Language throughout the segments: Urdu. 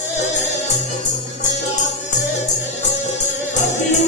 I Thank you.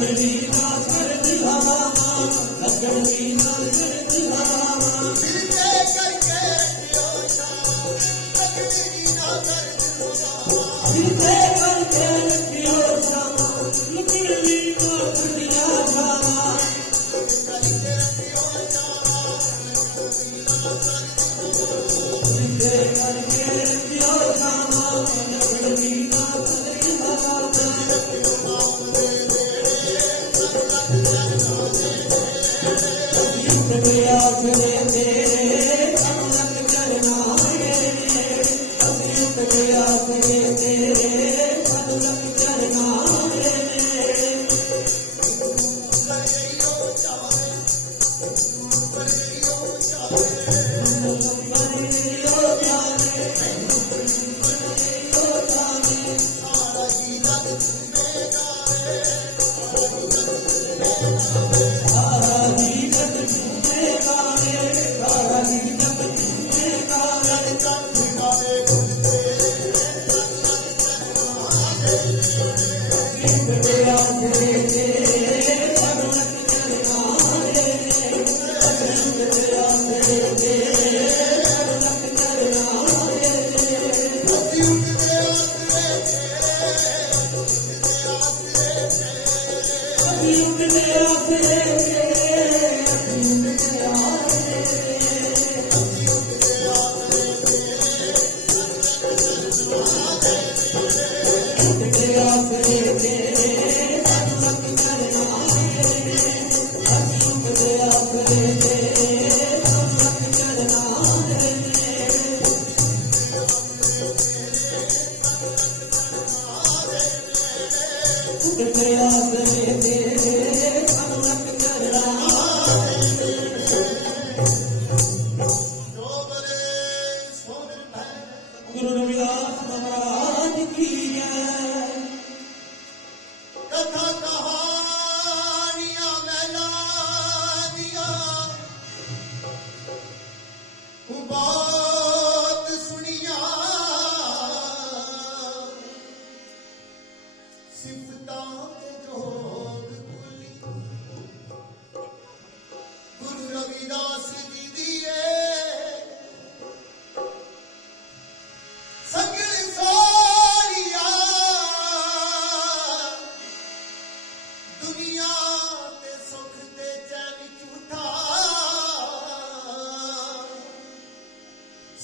Trinity.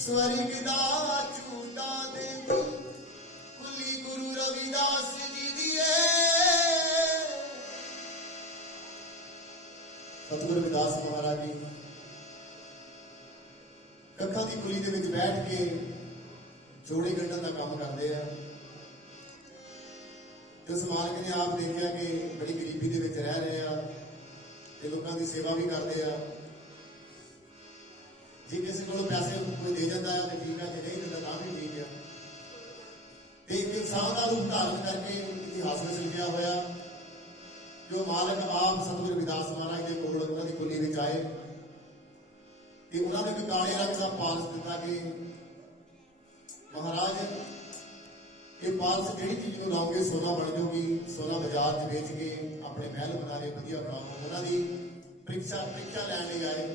ਸਵਰਗ ਦਾ ਝੂਟਾ ਦੇਨੀ ਕੁਲੀ ਗੁਰੂ ਰਵਿਦਾਸ ਜੀ ਦੀਏ ਸਤਿਗੁਰੂ ਰਵਿਦਾਸ ਮਹਾਰਾਜ ਜੀ ਕੱਖਾਂ ਦੀ ਕੁਲੀ ਦੇ ਵਿੱਚ ਬੈਠ ਕੇ ਜੋੜੀ ਗੰਢਣ ਦਾ ਕੰਮ ਕਰਦੇ ਆ ਇਸ ਮਾਰਗ ਨੇ ਆਪ ਦੇਖਿਆ ਕਿ ਬੜੀ ਗਰੀਬੀ ਦੇ ਵਿੱਚ ਰਹਿ ਰਹੇ ਆ ਤੇ ਲੋਕਾਂ ਦੀ ਸੇਵਾ ਵੀ ਕਰਦੇ ਆ جی کسی کو پیسے کوئی دے سب کر کے کالے رنگ کا پالس دے مہاراج یہ پالس جہی چیز لاؤ گے سونا بن جائے گی سونا بازار چیچ کے اپنے محل بنا رہے ودیا بنا پر لئے آئے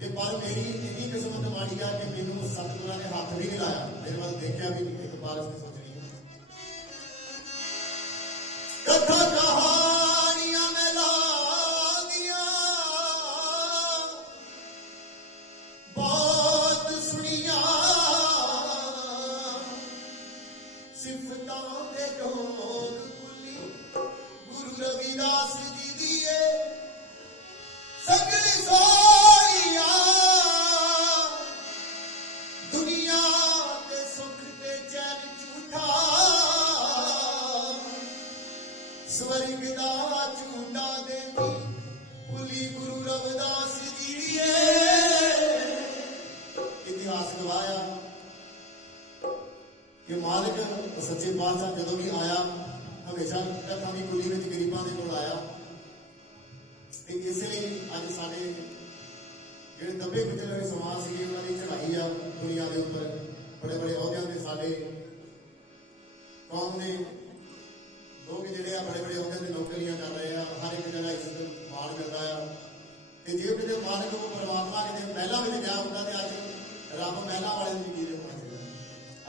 بال میری اینی قسمت بن گئی ہے کہ میم ستگریوں نے ہاتھ نہیں لایا میرے بس دیکھا بھی کہ مالک سچے پاشا جدو بھی آیا ہمیشہ کلی میں گریباں آیا اس لیے جہاں دبے پتھر سماج سے سب کی چڑھائی اوپر بڑے بڑے عہدے سارے قوم نے لوگ جہاں بڑے بڑے عہدے سے نوکریاں کر رہے ہیں ہر ایک جگہ عزت مار کرتا ہے جی کتنے مالک پرماتما کتنے محلہ وجہ گیا ہوتا تو اچھا رب محلہ والے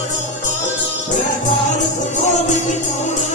Oh, my God.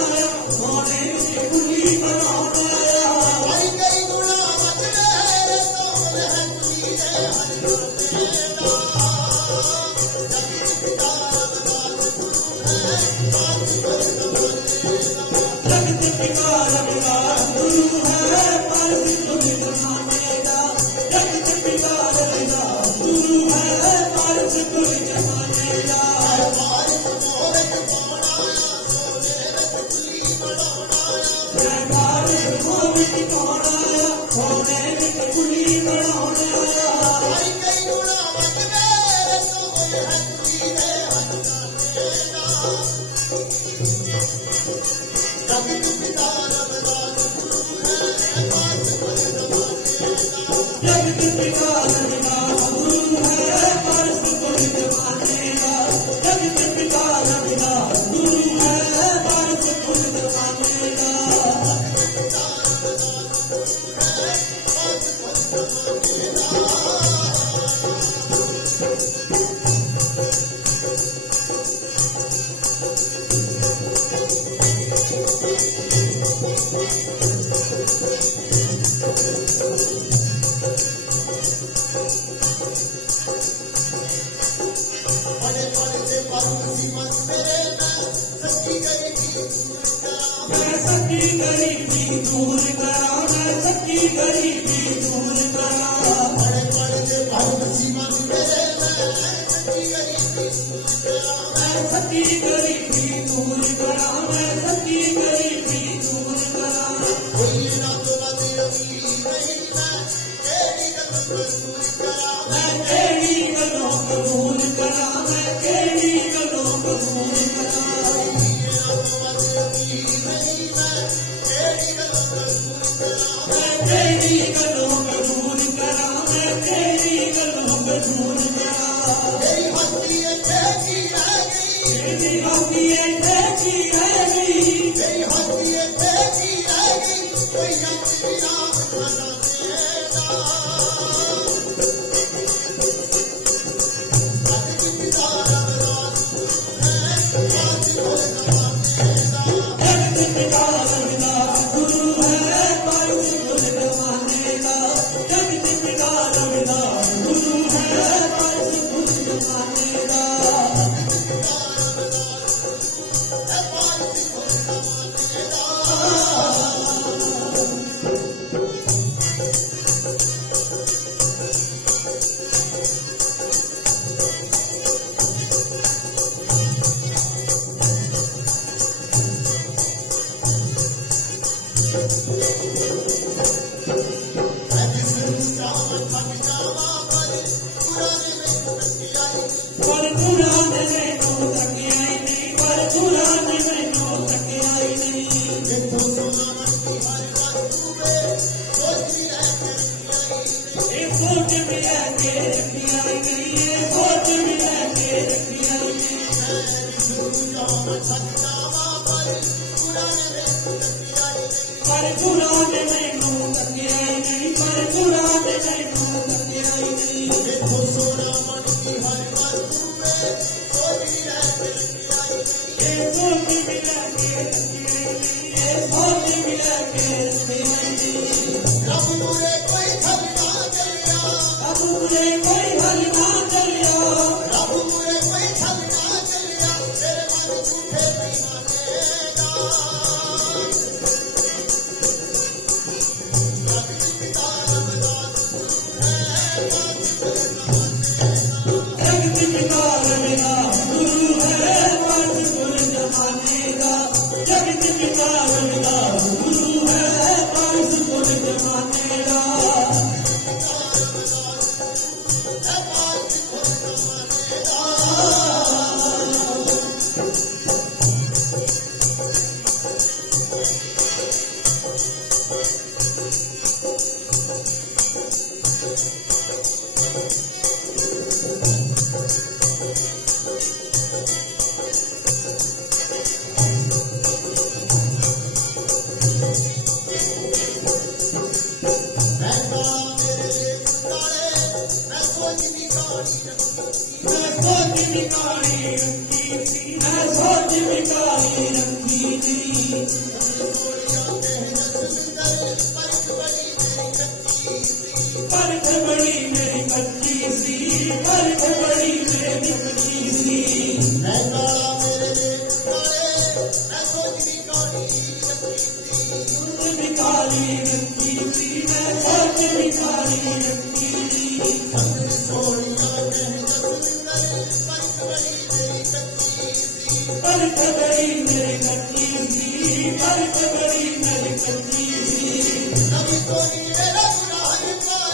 amiga.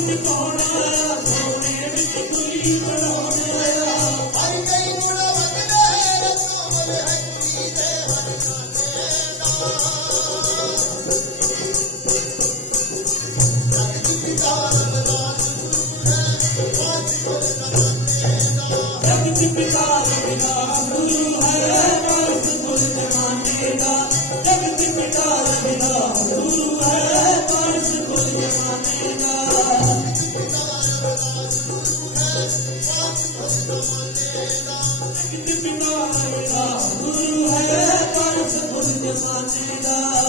I'm I'm gonna you